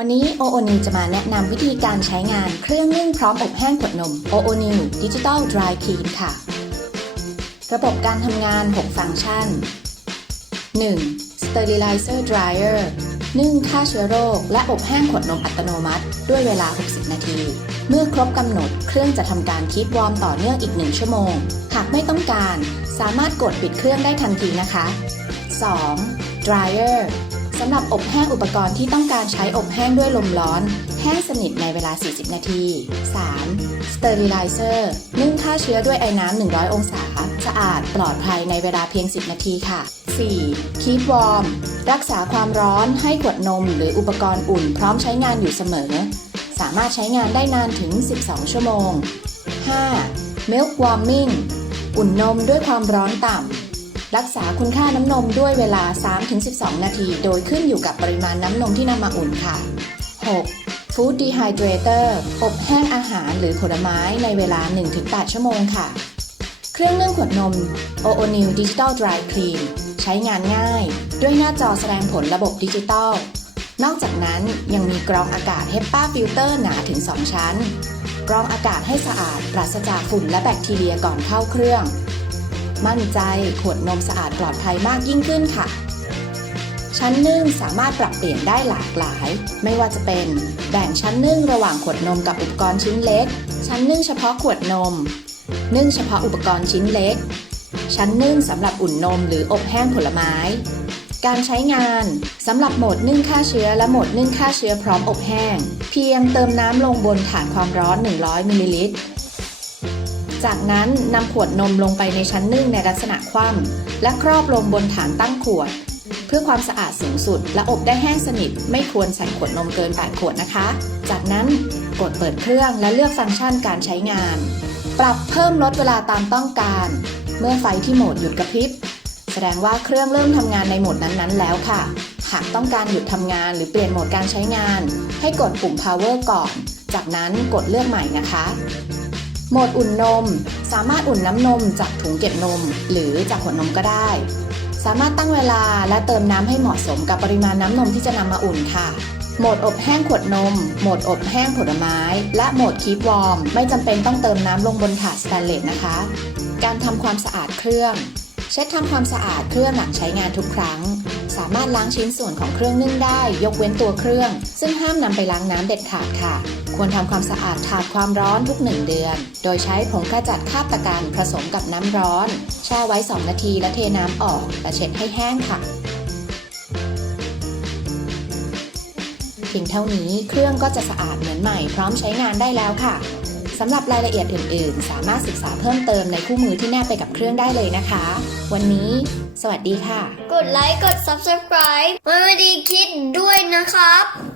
วันนี้โอโอนิวจะมาแนะนำวิธีการใช้งานเครื่องนึ่งพร้อมอบแห้งขวดนมโอโอนิวดิจิตอลดรายคลีนค่ะ ระบบการทำงาน 6 ฟังก์ชัน 1. Sterilizer Dryer นึ่งฆ่าเชื้อโรค และอบแห้งขวดนมอัตโนมัติ ด้วยเวลา 60 นาที เมื่อครบกำหนดเครื่องจะทำการคีบวอร์มต่อเนื่องอีก 1 ชั่วโมง หากไม่ต้องการ สามารถกดปิดเครื่องได้ทันทีนะคะ 2. Dryer สำหรับอบแห้งอุปกรณ์ที่ต้องการใช้อบแห้งด้วยลมร้อน แห้งสนิทในเวลา 40 นาที 3. Sterilizer นึ่งฆ่าเชื้อด้วยไอ้น้ำ 100 องศา สะอาดปลอดภัยในเวลาเพียง 10 นาทีค่ะ 4. Keep warm รักษาความร้อนให้ขวดนมหรืออุปกรณ์อุ่นพร้อมใช้งานอยู่เสมอ สามารถใช้งานได้นานถึง 12 ชั่วโมง 5. Milk warming อุ่นนมด้วยความร้อนต่ำ รักษาคุณค่าน้ำนมด้วยเวลา 3-12 นาที โดยขึ้นอยู่กับปริมาณน้ำนมที่นำมาอุ่นค่ะ 6. Food Dehydrator อบแห้งอาหารหรือผลไม้ในเวลา 1-8 ชั่วโมงค่ะ เครื่องนึ่งขวดนม OO New Digital Dry Clean ใช้งานง่าย ด้วยหน้าจอแสดงผลระบบดิจิตอลนอกจากนั้นยังมีกรองอากาศ HEPA Filter หนาถึง 2 ชั้น กรองอากาศให้สะอาดปราศจากฝุ่นและแบคทีเรียก่อนเข้าเครื่อง มั่นใจขวดนมสะอาดปลอดภัยมากยิ่งขึ้นค่ะ ชั้นนึ่งสามารถปรับเปลี่ยนได้หลากหลาย ไม่ว่าจะเป็น แบ่งชั้นนึ่งระหว่างขวดนมกับอุปกรณ์ชิ้นเล็ก ชั้นนึ่งเฉพาะขวดนม นึ่งเฉพาะอุปกรณ์ชิ้นเล็ก ชั้นนึ่งสำหรับอุ่นนมหรืออบแห้งผลไม้ การใช้งานสำหรับโหมดนึ่งฆ่าเชื้อและโหมดนึ่งฆ่าเชื้อพร้อมอบแห้ง เพียงเติมน้ำลงบนฐานความร้อน 100มิลลิลิตร จากนั้นนำขวดนมลงไปในชั้นนึ่งในลักษณะคว่ำและครอบลงบนฐานตั้งขวด เพื่อความสะอาดสูงสุด และอบได้แห้งสนิท ไม่ควรใส่ขวดนมเกิน 8 ขวดนะคะ จากนั้นกดเปิดเครื่องและเลือกฟังก์ชันการใช้งาน ปรับเพิ่มลดเวลาตามต้องการ เมื่อไฟที่โหมดหยุดกระพริบ แสดงว่าเครื่องเริ่มทำงานในโหมดนั้นๆ แล้วค่ะ หากต้องการหยุดทำงานหรือเปลี่ยนโหมดการใช้งาน ให้กดปุ่ม power ก่อน จากนั้นกดเลือกใหม่นะคะ โหมดอุ่นนม สามารถอุ่นน้ำนมจากถุงเก็บนม หรือจากขวดนมก็ได้ สามารถตั้งเวลาและเติมน้ำให้เหมาะสมกับปริมาณน้ำนมที่จะนำมาอุ่นค่ะโหมดอบแห้งขวดนม โหมดอบแห้งผลไม้ และโหมดคีบวอร์ม ไม่จำเป็นต้องเติมน้ำลงบนถาดสแตนเลสนะคะ การทำความสะอาดเครื่อง เช็ดทำความสะอาดเครื่องหลังใช้งานทุกครั้ง สามารถล้างชิ้นส่วนของเครื่องนึ่งได้ ยกเว้นตัวเครื่อง ซึ่งห้ามนำไปล้างน้ำเด็ดขาดค่ะ ควรทำความสะอาดถาดความร้อนทุก 1 เดือน โดยใช้ผงกระจัดคราบตะกันผสมกับน้ำร้อน แช่ไว้ 2 นาทีและเทน้ำออก และเช็ดให้แห้งค่ะเพียงเท่านี้เครื่องก็จะสะอาดเหมือนใหม่พร้อมใช้งานได้แล้วค่ะ สำหรับรายละเอียดอื่น ๆ สามารถศึกษาเพิ่มเติมในคู่มือที่แนบไปกับเครื่องได้เลยนะคะ วันนี้ สวัสดีค่ะ กดไลค์ กด subscribe มาดีคิดด้วยนะครับ